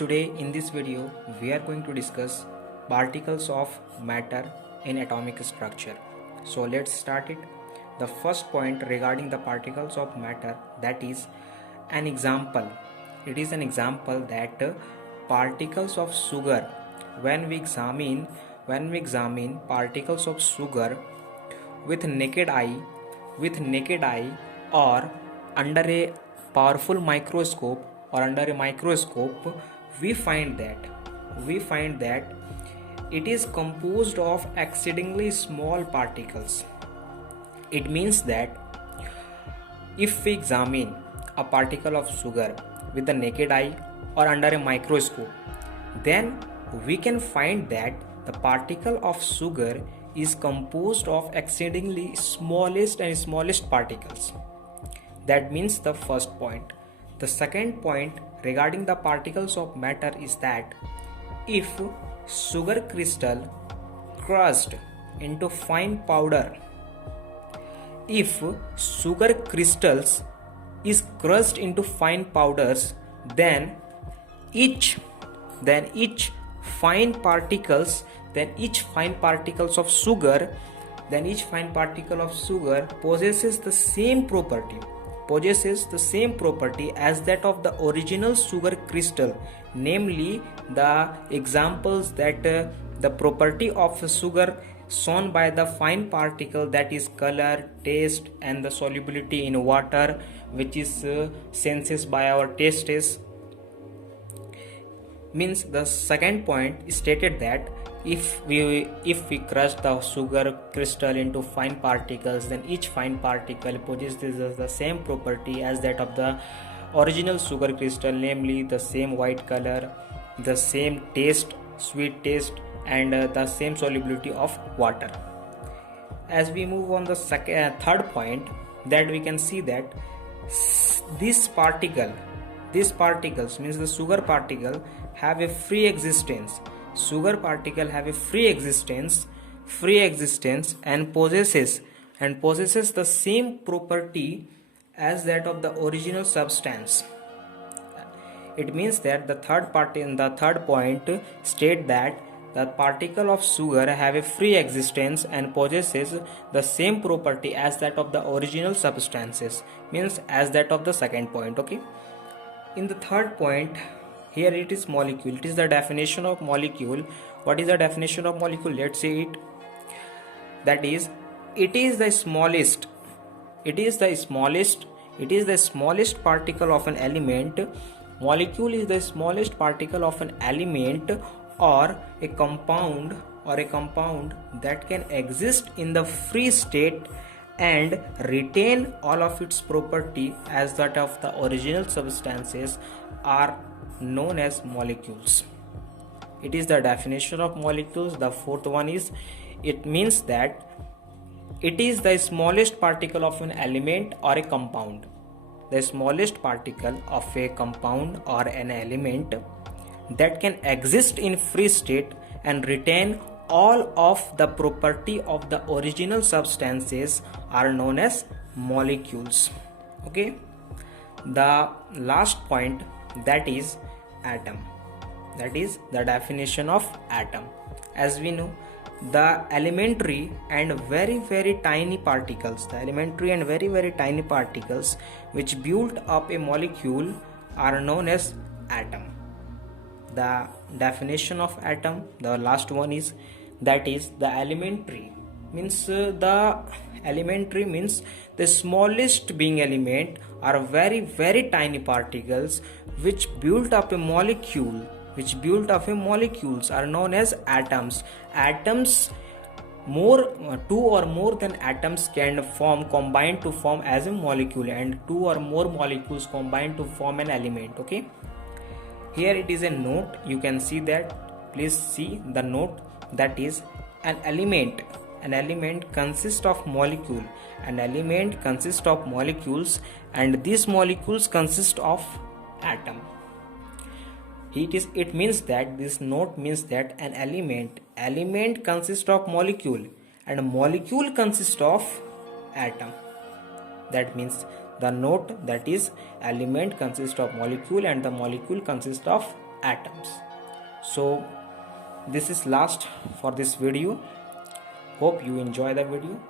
Today in this video we are going to discuss particles of matter in atomic structure. So let's start it. The first point regarding the particles of matter, that is an example. It is an example that particles of sugar, when we examine particles of sugar with naked eye or under a powerful microscope or under a microscope, we find that it is composed of exceedingly small particles. It means that if we examine a particle of sugar with the naked eye or under a microscope, then we can find that the particle of sugar is composed of exceedingly smallest particles. That means the first point. The second point regarding the particles of matter is that if sugar crystal crushed into fine powder, if sugar crystals is crushed into fine powders, then each fine particles of sugar possesses the same property as that of the original sugar crystal. Namely, the examples that the property of sugar shown by the fine particle, that is color, taste and the solubility in water, which is senses by our tastes. Means the second point stated that if we crush the sugar crystal into fine particles, then each fine particle possesses the same property as that of the original sugar crystal, namely the same white color, the same taste, sweet taste, and the same solubility of water. As we move on the third point, that we can see that these particles means the sugar particle have a free existence. Sugar particle have a free existence and possesses the same property as that of the original substance. It means that the third point state that the particle of sugar have a free existence and possesses the same property as that of the original substances, means as that of the second point. Okay, in the third point, here it is molecule. It is the definition of molecule. What is the definition of molecule? Let's see it. That is, it is the smallest particle of an element. Molecule is the smallest particle of an element or a compound that can exist in the free state and retain all of its property as that of the original substances are known as molecules. It is the definition of molecules. The fourth one is, it means that it is the smallest particle of an element or a compound. The smallest particle of a compound or an element that can exist in free state and retain all of the property of the original substances are known as molecules. Okay, the last point, that is atom. That is the definition of atom. As we know, the elementary and very tiny particles which build up a molecule are known as atom. The definition of atom, the last one is, that is the elementary means the smallest being element are very tiny particles which build up a molecules are known as atoms. Two or more than atoms can combine to form as a molecule, and two or more molecules combine to form an element. Okay, here it is a note. You can see that. Please see the note. That is, an element consists of molecule. An element consists of molecules, and these molecules consist of atom. It means that this note means that an element consists of molecule, and a molecule consists of atom. That means the note that is element consists of molecule and the molecule consists of atoms. So this is last for this video. Hope you enjoy the video.